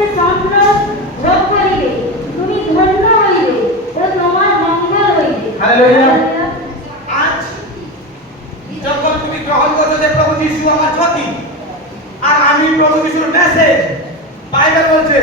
তোমাদের সংগ্রহ ভোগ করিবে, তুমি ধন্য হইবে ও তোমার মঙ্গল হইবে। হালেলুয়া। আজ যখন তুমি গ্রহণ করছো যে প্রভু যিশু আমার জ্যোতি আর আমি প্রভু যিশুর মেসেজ, বাইবেল বলছে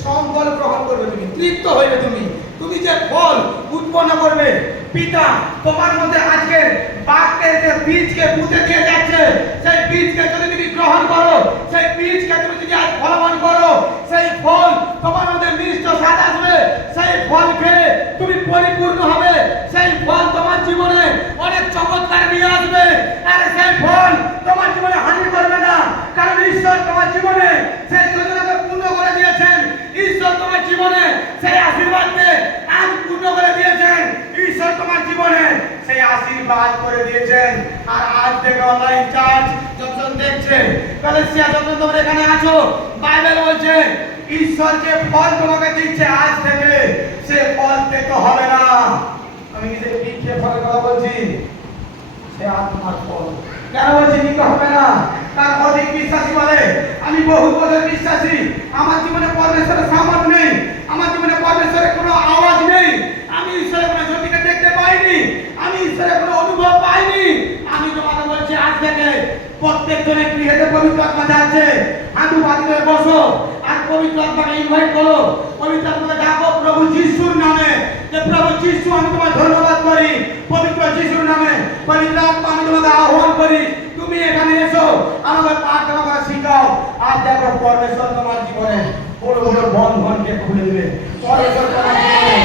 সম্বল গ্রহণ করবে তুমি, তৃপ্ত হইবে তুমি, তুমি যে ফল উৎপন্ন করবে পিতা তোমার মধ্যে আজকের বাক্যের যে বীজকে পুঁতে দিয়ে যাচ্ছে, সেই বীজকে যদি তুমি গ্রহণ করো, সেই বীজকে তুমি যদি আজ ফলবান করো, সেই ফল তোমার মধ্যে মিষ্ট স্বাদ আসবে, সেই ফল খেয়ে তুমি পরিপূর্ণ হবে, সেই ফল তোমার জীবনে অনেক চমৎকার নিয়ে আসবে। আর সেই ফল তোমার জীবনে হানি করবে না, কারণ ঈশ্বর তোমার জীবনে সেই যোজনাকে পূর্ণ করে দিয়েছেন। ঈশ্বর তোমার জীবনে সেই আশীর্বাদকে আজ পূর্ণ করে দিয়েছেন। ঈশ্বর তোমার জীবনে সেই আশীর্বাদ করে দিয়েছেন। আর আজ থেকে অনলাইন চার্চ যখন দেখছে, কালেসিয়া যখন তোমরা এখানে আছো, বাইবেল বলছে ঈশ্বর যে ফল তোমাকে দিচ্ছে আজ থেকে, সে ফল থেকে হবে না। আমি যে বীজের ফলের কথা বলছি, সে আত্মার ফল। কেন বলছি নিতে হবে না? তার অধিক বিশ্বাসী বলে আমি বহু বছর বিশ্বাসী, আমার জীবনে পরমেশ্বরের সামর্থ্য নেই, আমার জীবনে পরমেশ্বরের কোনো আওয়াজ নেই, আমি ঈশ্বরের কোনো জ্যোতিকে দেখতে পাইনি, আমি ঈশ্বরের কোনো অনুভব পাইনি। আমি তোমাকে বলছি আজ থেকে প্রত্যেকজনের গৃহেতে পবিত্র আত্মা যাচ্ছে, হাঁটু পাতি হয়ে বসো আর পবিত্র আত্মাকে ইনভাইট করো, পবিত্র আত্মাকে ডাকো প্রভু যিশুর নামে, যে প্রভু যিশু আমি তোমায় ধন্যবাদ করি, পবিত্র যিশুর নামে পবিত্র আত্মা আমি তোমাকে আহ্বান করি, তুমি এখানে এসো, আমাকে প্রার্থনা করা শিখাও। আর দেখো পরমেশ্বর তোমার জীবনে বড় বড় বন্ধনকে খুলে দেবে, পরমেশ্বর তোমার জীবনে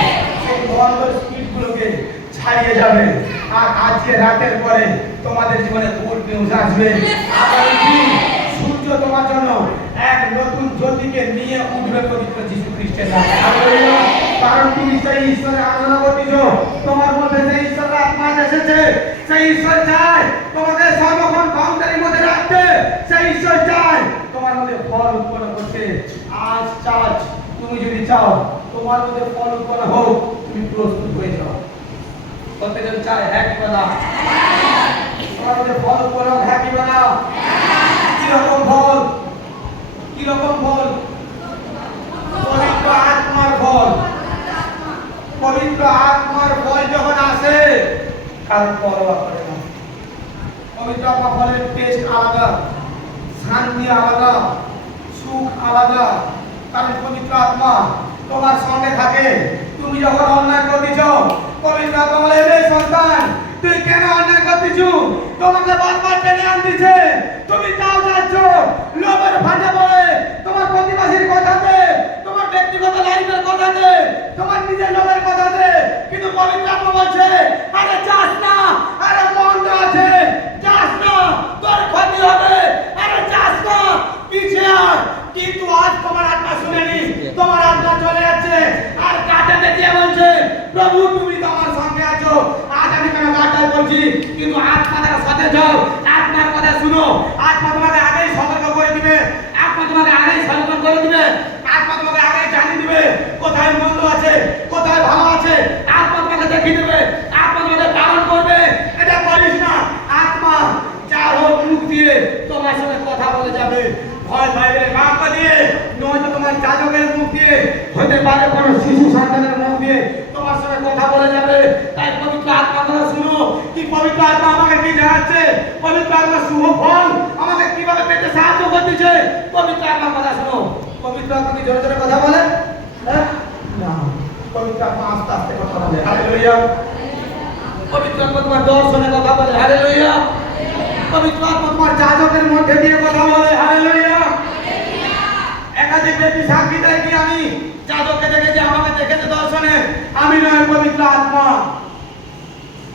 সেই বন্ধ স্পিডগুলোকে ছাড়িয়ে যাবে। আর আজকে রাতের পরে তোমাদের জীবনে গুড নিউজ আসবে। আগামী দিন সূর্য তোমার জন্য এক নতুন জ্যোতিকে নিয়ে উঠবে পবিত্র যিশু খ্রিস্টের নামে। হালেলুয়া। কারণ তুমি সেই ঈশ্বরের আরাধনা করতেছো, তোমার মধ্যে সেই ঈশ্বরের আত্মা এসেছে, সেই ঈশ্বর চায় তোমাকে সর্বক্ষণ বাউন্ডারির মধ্যে রাখতে, সেই ঈশ্বর চায় তোমার মধ্যে ফল উৎপন্ন করতে। আজ চার্চ তুমি যদি চাও তোমার মধ্যে ফল উৎপন্ন হোক, তুমি প্রস্তুত হয়ে যাও। প্রত্যেকজন চায় হ্যাঁ কি বলা? তোমার মধ্যে ফল উৎপন্ন হোক, হ্যাঁ কি বলা? কিরকম ফল? কিরকম ফল? পবিত্র আত্মার ফল। পবিত্র আত্মার ফল যখন আসে কারণ পরোয়া করে না। পবিত্র আত্মা ফলের টেস্ট আলাদা, শান্তি আলাদা, সুখ আলাদা। কারণ পবিত্র আত্মা তোমার সঙ্গে থাকে। তুমি যখন অন্যায় করতেছ, পবিত্র আত্মা বলে রে সন্তান তুই কেন অন্যায় করতেছ, তোমাকে বারবার টেনে আনতেছে, তুমি তাও যাচ্ছ লোভের ফাঁদে পড়ে, তোমার প্রতিবাসীর কথাতে, তোমার ব্যক্তিগত লাইফের কথাতে, তোমার নিজের লোভের কথাতে। কিন্তু পবিত্র আত্মা বলছে আরে যাস না, আরে মন্দ আছে, যাস না, তোর ক্ষতি হবে, আরে যাস না, পিছিয়ে আয়। কিন্তু আজ তোমার আত্মা শুনেনি, তোমার আত্মা চলে যাচ্ছে আর কাটাতে দিয়ে বলছে প্রভু তুমি তো আমার সঙ্গে আছো। আজ আমি কেন কাটাই বলছি, কিন্তু আত্মা তার সাথে যাও, আত্মার কথা শুনো। আত্মা তোমাকে আগেই সতর্ক করে দিবে, আত্মা তোমাকে আগেই সচেতন করে দিবে, আত্মা তোমাকে আগেই জানিয়ে দিবে কোথায় মন্দ আছে, কোথায় ভালো আছে। আত্মা তোমাকে দেখিয়ে দেবে, আত্মা তোমাকে পালন করবে। এটা করিস না, আত্মা যার হোক মুখ দিয়ে তোমার সঙ্গে কথা বলে যাবে। ভয় বাইবেলের বাক্য দিয়ে, নয়তো তোমার যাজকের মুখ দিয়ে, হতে পারে কোনো শিশু সন্তানের মুখ দিয়ে তোমার সঙ্গে কথা বলে যাবে। তাই পবিত্র আত্মা কথা শুনো, কি পবিত্র আত্মা আমাকে কি জানাচ্ছে, পবিত্র আত্মা শুভ ফল আমাকে কিভাবে পেতে সাহায্য করতেছে। পবিত্র আত্মার কথা শুনো। পবিত্র আত্মা কি জোরে জোরে কথা বলে? না, পবিত্র আত্মা আস্তে আস্তে কথা বলে। হালেলুয়া। পবিত্র আত্মা তোমার দর্শনে কথা বলে। হালেলুয়া। পবিত্র আত্মা তোমার যাজকের মধ্যে দিয়ে কথা বলে। হালেলুয়া। একাধিক ব্যক্তি সাক্ষী দেয় কি আমি যাজককে দেখেছি, আমাকে দেখেছে দর্শনে, আমি নয় পবিত্র আত্মা।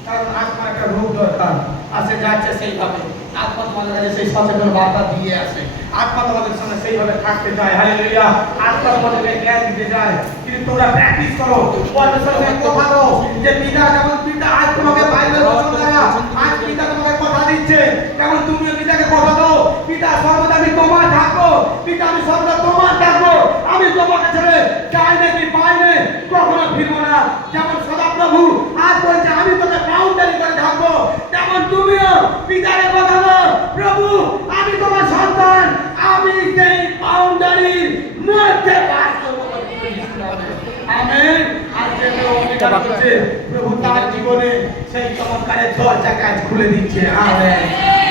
কারণ আত্মার একটা রূপ দরকার, আসে যাচ্ছে সেইভাবে আত্মা তোমাদের কাছে সেই সচেতন বার্তা দিয়ে আসে। আত্মা তোমাদের সঙ্গে সেইভাবে থাকতে চায়। হালেলুয়া। আত্মা তোমাদেরকে জ্ঞান দিতে চায়, কিন্তু তোমরা প্র্যাকটিস করো, পরমেশ্বরের সঙ্গে কথা দাও যে পিতা যেমন পিতা আজ তোমাকে বাইবেল বচন দ্বারা আজ পিতা তোমাকে কথা দিচ্ছে, তেমন তুমিও পিতাকে কথা দাও। পিতা সর্বদা আমি তোমার থাকবো, পিতা আমি সর্বদা তোমার থাকবো, আমি তোমাকে ছেড়ে চাই নাকি পাই না কখনো ফিরবো না। যেমন সদাপ্রভু আজ বলছে আমি তোকে বাউন্ডারি করে থাকবো, তেমন তুমিও পিতাকে কথা দাও প্রভু আমি তোমার সন্তান, আমি সেই বাউন্ডারির মধ্যে আমেন। আর যে কেউ অঙ্গীকার করছে প্রভু তার জীবনে সেই চমৎকারের দরজা কাজ খুলে দিচ্ছে। আমেন।